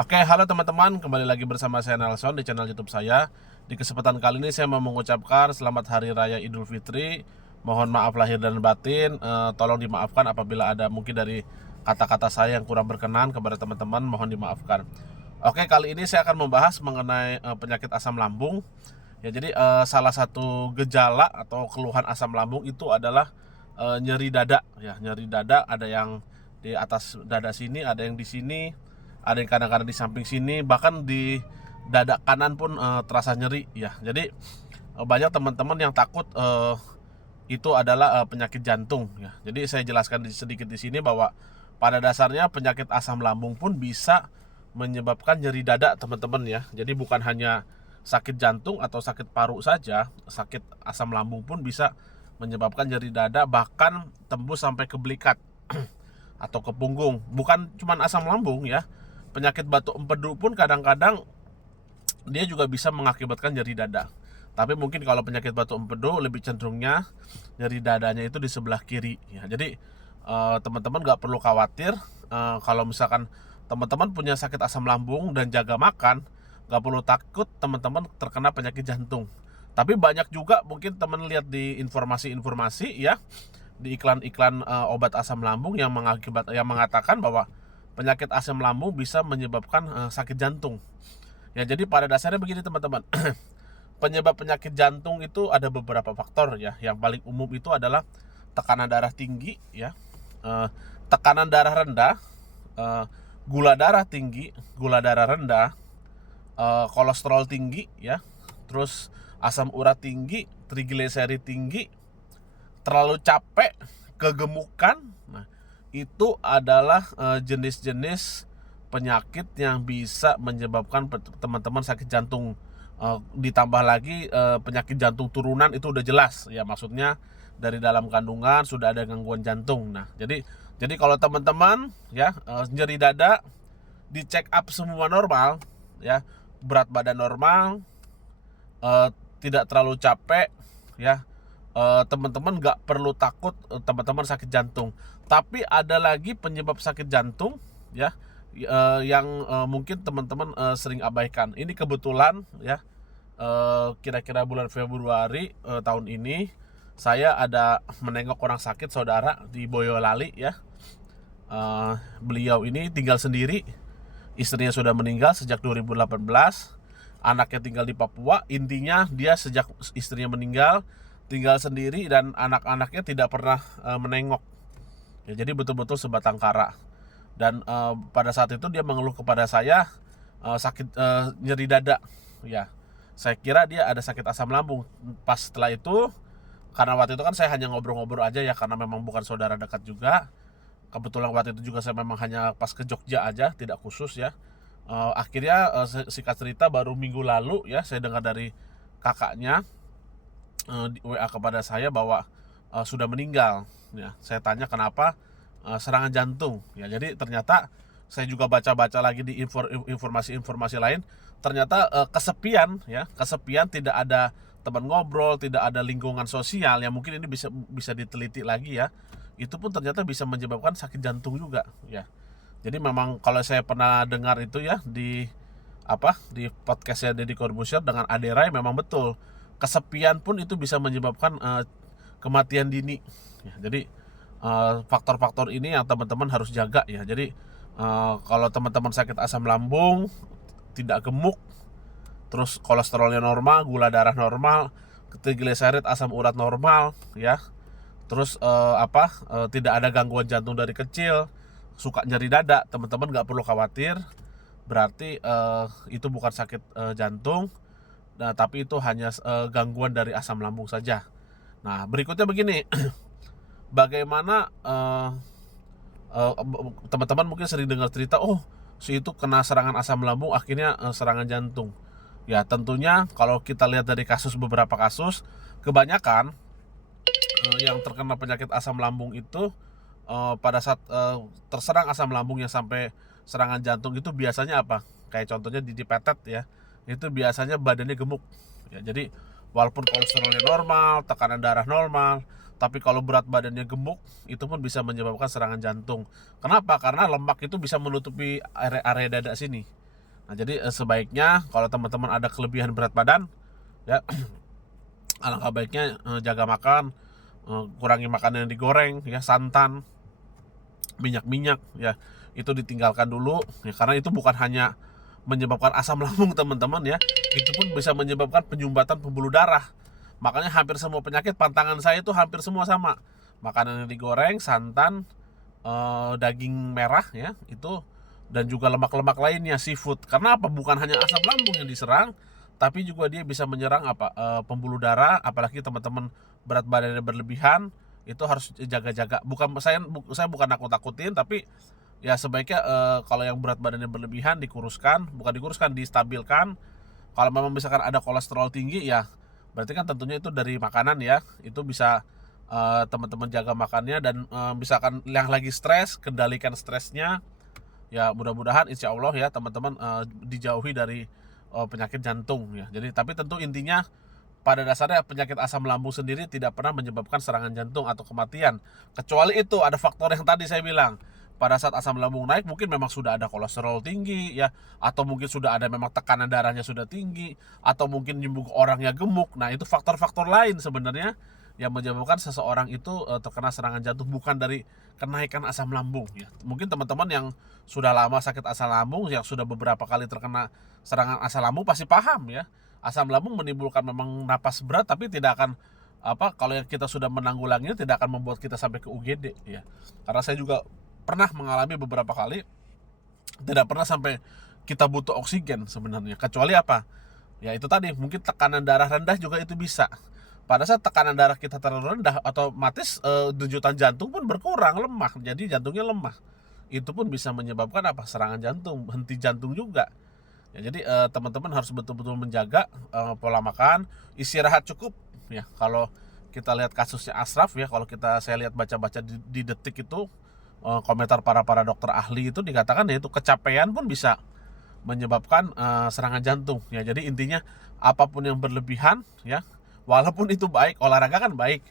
Oke, halo teman-teman, kembali lagi bersama saya Nelson di channel YouTube saya. Di kesempatan kali ini saya mau mengucapkan selamat Hari Raya Idul Fitri. Mohon maaf lahir dan batin, tolong dimaafkan apabila ada mungkin dari kata-kata saya yang kurang berkenan kepada teman-teman, mohon dimaafkan. Oke, kali ini saya akan membahas mengenai penyakit asam lambung. Ya, jadi salah satu gejala atau keluhan asam lambung itu adalah nyeri dada. Ya, nyeri dada ada yang di atas dada sini, ada yang di sini, ada yang kadang-kadang di samping sini, bahkan di dada kanan pun terasa nyeri. Ya, jadi banyak teman-teman yang takut itu adalah penyakit jantung. Ya, jadi saya jelaskan sedikit di sini bahwa pada dasarnya penyakit asam lambung pun bisa menyebabkan nyeri dada, teman-teman ya. Jadi bukan hanya sakit jantung atau sakit paru saja, sakit asam lambung pun bisa menyebabkan nyeri dada, bahkan tembus sampai ke belikat atau ke punggung. Bukan cuma asam lambung ya, penyakit batuk empedu pun kadang-kadang dia juga bisa mengakibatkan nyeri dada. Tapi mungkin kalau penyakit batuk empedu lebih cenderungnya nyeri dadanya itu di sebelah kiri ya. Jadi teman-teman nggak perlu khawatir kalau misalkan teman-teman punya sakit asam lambung dan jaga makan, nggak perlu takut teman-teman terkena penyakit jantung. Tapi banyak juga mungkin teman lihat di informasi-informasi ya, di iklan-iklan obat asam lambung yang mengatakan bahwa penyakit asam lambung bisa menyebabkan sakit jantung. Ya, jadi pada dasarnya begini teman-teman. Penyebab penyakit jantung itu ada beberapa faktor ya. Yang paling umum itu adalah tekanan darah tinggi ya, tekanan darah rendah, eh, gula darah tinggi, gula darah rendah, kolesterol tinggi ya, terus asam urat tinggi, trigliserid tinggi, terlalu capek, kegemukan. Nah, itu adalah jenis-jenis penyakit yang bisa menyebabkan teman-teman sakit jantung. Ditambah lagi penyakit jantung turunan itu udah jelas ya, maksudnya dari dalam kandungan sudah ada gangguan jantung. Nah, jadi kalau teman-teman ya nyeri dada, di check up semua normal ya, berat badan normal, eh, tidak terlalu capek ya, teman-teman nggak perlu takut teman-teman sakit jantung. Tapi ada lagi penyebab sakit jantung ya, yang mungkin teman-teman sering abaikan. Ini kebetulan ya, kira-kira bulan Februari tahun ini saya ada menengok orang sakit saudara di Boyolali ya. Beliau ini tinggal sendiri, istrinya sudah meninggal sejak 2018, anaknya tinggal di Papua. Intinya dia sejak istrinya meninggal tinggal sendiri dan anak-anaknya tidak pernah menengok ya, jadi betul-betul sebatang kara. Dan pada saat itu dia mengeluh kepada saya sakit nyeri dada ya. Saya kira dia ada sakit asam lambung. Pas setelah itu, karena waktu itu kan saya hanya ngobrol-ngobrol aja ya, karena memang bukan saudara dekat juga. Kebetulan waktu itu juga saya memang hanya pas ke Jogja aja, tidak khusus ya. Akhirnya singkat cerita baru minggu lalu ya saya dengar dari kakaknya di WA kepada saya bahwa sudah meninggal ya. Saya tanya kenapa, serangan jantung ya. Jadi ternyata saya juga baca-baca lagi di informasi-informasi lain, ternyata kesepian ya, kesepian, tidak ada teman ngobrol, tidak ada lingkungan sosial yang mungkin ini bisa diteliti lagi ya. Itu pun ternyata bisa menyebabkan sakit jantung juga ya. Jadi memang kalau saya pernah dengar itu ya di podcastnya Deddy Corbuzier dengan Aderai, memang betul kesepian pun itu bisa menyebabkan kematian dini ya. Jadi faktor-faktor ini yang teman-teman harus jaga ya. Jadi kalau teman-teman sakit asam lambung, tidak gemuk, terus kolesterolnya normal, gula darah normal, trigliserid, asam urat normal ya, terus tidak ada gangguan jantung dari kecil, suka nyeri dada, teman-teman nggak perlu khawatir. Berarti itu bukan sakit jantung. Nah, tapi itu hanya gangguan dari asam lambung saja. Nah, berikutnya begini. Bagaimana teman-teman mungkin sering dengar cerita, oh si itu kena serangan asam lambung akhirnya serangan jantung. Ya, tentunya kalau kita lihat dari beberapa kasus, kebanyakan yang terkena penyakit asam lambung itu pada saat terserang asam lambung yang sampai serangan jantung itu biasanya apa? Kayak contohnya di Petet ya, itu biasanya badannya gemuk ya. Jadi walaupun kolesterolnya normal, tekanan darah normal, tapi kalau berat badannya gemuk, itu pun bisa menyebabkan serangan jantung. Kenapa? Karena lemak itu bisa menutupi area dada sini. Nah, jadi sebaiknya kalau teman-teman ada kelebihan berat badan ya, alangkah baiknya jaga makan, kurangi makanan yang digoreng ya, santan, minyak-minyak ya, itu ditinggalkan dulu ya, karena itu bukan hanya menyebabkan asam lambung teman-teman ya, itu pun bisa menyebabkan penyumbatan pembuluh darah. Makanya hampir semua penyakit pantangan saya itu hampir semua sama, makanan yang digoreng, santan, daging merah ya itu, dan juga lemak-lemak lainnya, seafood. Karena apa? Bukan hanya asam lambung yang diserang, tapi juga dia bisa menyerang pembuluh darah. Apalagi teman-teman berat badannya berlebihan, itu harus jaga-jaga. Saya bukan nakut-nakutin, tapi ya sebaiknya kalau yang berat badannya berlebihan distabilkan. Kalau memang misalkan ada kolesterol tinggi ya, berarti kan tentunya itu dari makanan ya. Itu bisa teman-teman jaga makannya, dan misalkan yang lagi stres, kendalikan stresnya. Ya mudah-mudahan insya Allah ya teman-teman dijauhi dari penyakit jantung ya. Jadi tapi tentu intinya pada dasarnya penyakit asam lambung sendiri tidak pernah menyebabkan serangan jantung atau kematian. Kecuali itu ada faktor yang tadi saya bilang. Pada saat asam lambung naik mungkin memang sudah ada kolesterol tinggi ya, atau mungkin sudah ada memang tekanan darahnya sudah tinggi, atau mungkin orangnya gemuk. Nah, itu faktor-faktor lain sebenarnya yang menyebabkan seseorang itu terkena serangan jantung, bukan dari kenaikan asam lambung ya. Mungkin teman-teman yang sudah lama sakit asam lambung, yang sudah beberapa kali terkena serangan asam lambung pasti paham ya. Asam lambung menimbulkan memang napas berat, tapi tidak akan kalau yang kita sudah menanggulanginya tidak akan membuat kita sampai ke UGD ya. Karena saya juga pernah mengalami beberapa kali, tidak pernah sampai kita butuh oksigen sebenarnya, kecuali apa ya, itu tadi mungkin tekanan darah rendah juga itu bisa. Pada saat tekanan darah kita terlalu rendah, otomatis denyutan jantung pun berkurang, lemah, jadi jantungnya lemah. Itu pun bisa menyebabkan serangan jantung, henti jantung juga ya. Jadi teman-teman harus betul-betul menjaga pola makan, istirahat cukup ya. Kalau kita lihat kasusnya Ashraf ya, saya lihat baca-baca di Detik itu, komentar para dokter ahli itu dikatakan ya, itu kecapean pun bisa menyebabkan serangan jantung ya. Jadi intinya apapun yang berlebihan ya, walaupun itu baik, olahraga kan baik,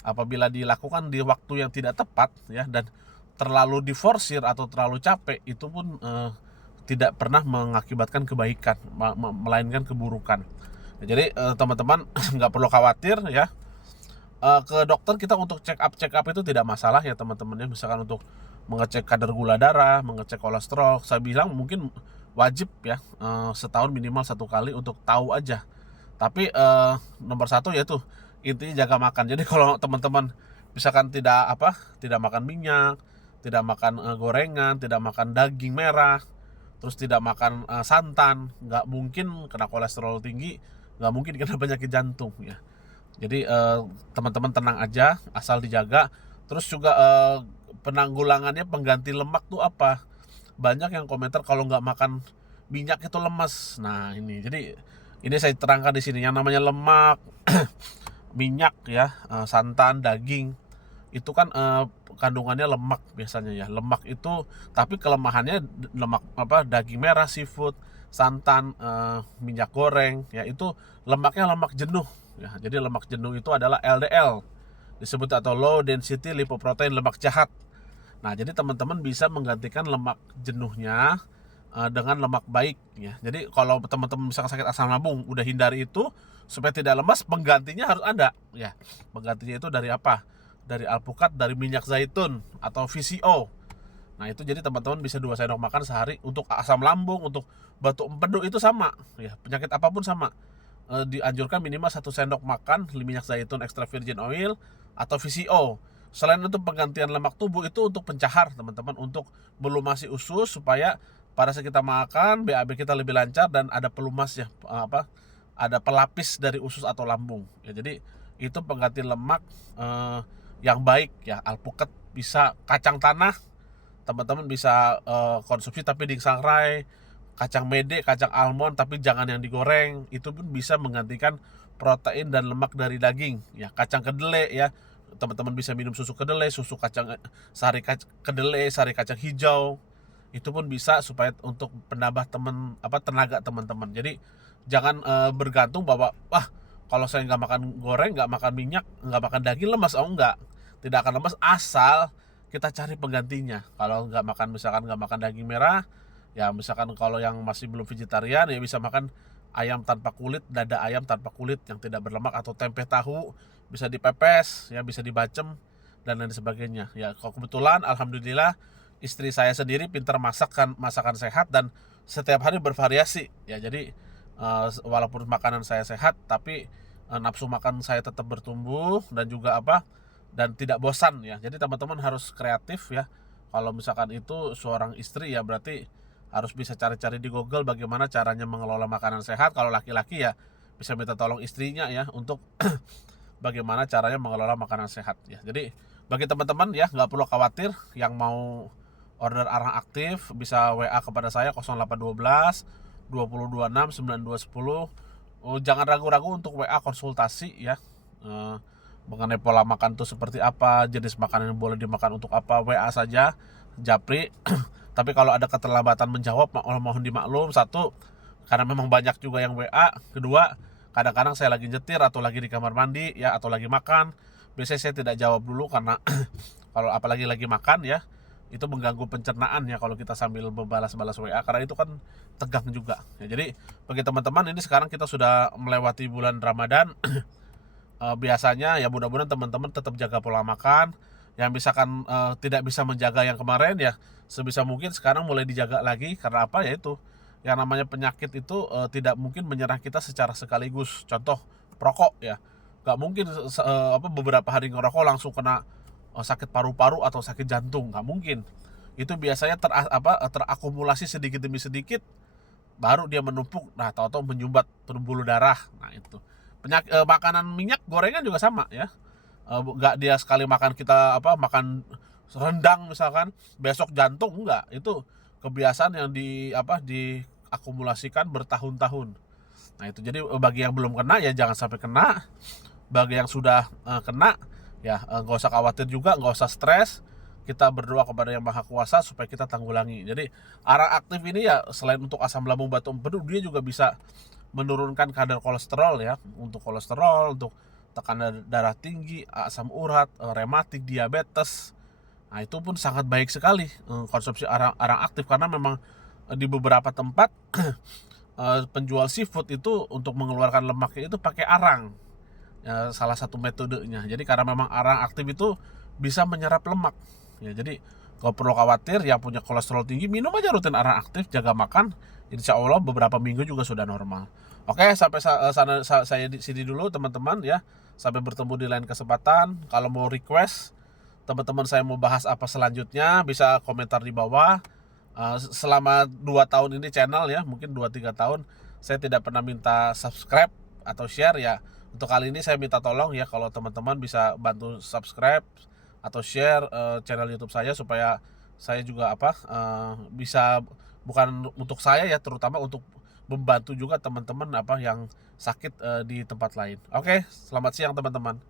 apabila dilakukan di waktu yang tidak tepat ya, dan terlalu diforsir atau terlalu capek, itu pun tidak pernah mengakibatkan kebaikan, melainkan keburukan. Jadi teman-teman nggak perlu khawatir ya. Ke dokter kita untuk check up itu tidak masalah ya teman-teman ya. Misalkan untuk mengecek kadar gula darah, mengecek kolesterol, saya bilang mungkin wajib ya, setahun minimal 1 kali untuk tahu aja. Tapi nomor 1 yaitu intinya jaga makan. Jadi kalau teman-teman misalkan tidak makan minyak, tidak makan gorengan, tidak makan daging merah, terus tidak makan santan, nggak mungkin kena kolesterol tinggi, nggak mungkin kena penyakit jantung ya. Jadi teman-teman tenang aja, asal dijaga. Terus juga penanggulangannya, pengganti lemak tuh apa? Banyak yang komentar kalau nggak makan minyak itu lemas. Nah jadi ini saya terangkan di sini, yang namanya lemak, minyak ya, santan, daging, itu kan kandungannya lemak biasanya ya. Lemak itu, tapi kelemahannya lemak daging merah, seafood, santan, minyak goreng ya, itu lemaknya lemak jenuh ya. Jadi lemak jenuh itu adalah LDL disebut, atau low density lipoprotein, lemak jahat. Nah, jadi teman-teman bisa menggantikan lemak jenuhnya dengan lemak baik ya. Jadi kalau teman-teman misalkan sakit asam lambung, udah hindari itu supaya tidak lemas, penggantinya harus ada ya. Penggantinya itu dari apa? Dari alpukat, dari minyak zaitun atau VCO. Nah, itu jadi teman-teman bisa 2 sendok makan sehari. Untuk asam lambung, untuk batuk empedu itu sama ya, penyakit apapun sama. Dianjurkan minimal 1 sendok makan minyak zaitun extra virgin oil atau VCO. Selain itu penggantian lemak tubuh itu untuk pencahar teman-teman, untuk melumasi usus supaya pada saat kita makan BAB kita lebih lancar dan ada pelumas ya, ada pelapis dari usus atau lambung ya. Jadi itu pengganti lemak yang baik ya. Alpukat bisa, kacang tanah teman-teman bisa konsumsi tapi disangrai, kacang mede, kacang almond tapi jangan yang digoreng, itu pun bisa menggantikan protein dan lemak dari daging ya. Kacang kedelai ya, teman-teman bisa minum susu kedelai, susu kacang, sari kedelai, sari kacang hijau, itu pun bisa supaya untuk penambah tenaga teman-teman. Jadi jangan bergantung bahwa kalau saya nggak makan goreng, nggak makan minyak, nggak makan daging lemas. Enggak, tidak akan lemas asal kita cari penggantinya. Kalau misalkan nggak makan daging merah, Ya misalkan kalau yang masih belum vegetarian ya bisa makan ayam tanpa kulit, dada ayam tanpa kulit yang tidak berlemak, atau tempe tahu bisa dipepes, ya bisa dibacem dan lain sebagainya. Ya kalau kebetulan alhamdulillah istri saya sendiri pintar masakan sehat dan setiap hari bervariasi. Ya jadi walaupun makanan saya sehat tapi nafsu makan saya tetap bertumbuh dan juga dan tidak bosan ya. Jadi teman-teman harus kreatif ya. Kalau misalkan itu seorang istri ya berarti harus bisa cari-cari di Google bagaimana caranya mengelola makanan sehat. Kalau laki-laki ya bisa minta tolong istrinya ya untuk bagaimana caranya mengelola makanan sehat ya. Jadi bagi teman-teman ya nggak perlu khawatir, yang mau order arang aktif bisa WA kepada saya 0812 2026 9210. Jangan ragu-ragu untuk WA konsultasi ya, mengenai pola makan tuh seperti apa, jenis makanan yang boleh dimakan untuk apa, WA saja japri. Tapi kalau ada keterlambatan menjawab, mohon dimaklum. Satu, karena memang banyak juga yang WA. Kedua, kadang-kadang saya lagi nyetir atau lagi di kamar mandi ya, atau lagi makan. Biasanya saya tidak jawab dulu karena kalau apalagi lagi makan ya, itu mengganggu pencernaan ya kalau kita sambil membalas-balas WA, karena itu kan tegang juga ya. Jadi bagi teman-teman, ini sekarang kita sudah melewati bulan Ramadan. Biasanya ya mudah-mudahan teman-teman tetap jaga pola makan. Yang misalkan tidak bisa menjaga yang kemarin ya, sebisa mungkin sekarang mulai dijaga lagi. Karena apa ya, itu yang namanya penyakit itu tidak mungkin menyerang kita secara sekaligus. Contoh perokok ya, nggak mungkin beberapa hari ngerokok langsung kena sakit paru-paru atau sakit jantung, nggak mungkin. Itu biasanya terakumulasi sedikit demi sedikit, baru dia menumpuk, nah tahu-tahu menyumbat pembuluh darah. Nah itu makanan minyak gorengan juga sama ya. Nggak dia sekali makan, kita makan rendang misalkan besok jantung, enggak. Itu kebiasaan yang diakumulasikan bertahun-tahun. Nah itu jadi bagi yang belum kena ya jangan sampai kena. Bagi yang sudah kena ya nggak usah khawatir juga, nggak usah stres. Kita berdoa kepada Yang Maha Kuasa supaya kita tanggulangi. Jadi arang aktif ini ya selain untuk asam lambung, batu empedu, dia juga bisa menurunkan kadar kolesterol ya, untuk kolesterol, untuk tekanan darah tinggi, asam urat, rematik, diabetes. Nah itu pun sangat baik sekali konsumsi arang aktif, karena memang di beberapa tempat penjual seafood itu untuk mengeluarkan lemaknya itu pakai arang ya, salah satu metodenya. Jadi karena memang arang aktif itu bisa menyerap lemak ya, jadi gak perlu khawatir. Yang punya kolesterol tinggi, minum aja rutin arang aktif, jaga makan, insya Allah beberapa minggu juga sudah normal. Oke, sampai saya di sini dulu teman-teman ya. Sampai bertemu di lain kesempatan. Kalau mau request teman-teman saya mau bahas apa selanjutnya, bisa komentar di bawah. Selama 2 tahun ini channel ya, mungkin 2-3 tahun saya tidak pernah minta subscribe atau share ya. Untuk kali ini saya minta tolong ya, kalau teman-teman bisa bantu subscribe atau share channel YouTube saya, supaya saya juga bisa, bukan untuk saya ya, terutama untuk membantu juga teman-teman yang sakit di tempat lain. Oke, selamat siang teman-teman.